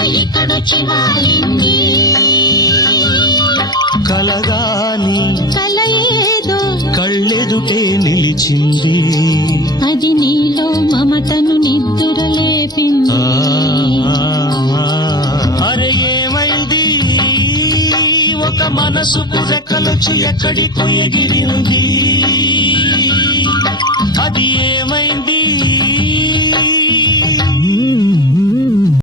ఇక్కడొచ్చి వాలింది. కలగాని కల ఏదో కళ్ళెదుటే నిలిచింది. అది నీలో మమతను నిద్దురలేపింది. అరే ఏమైంది, ఒక మనసుకు రెక్కలొచ్చి ఎక్కడికో ఎగిరింది. అది ఏమైంది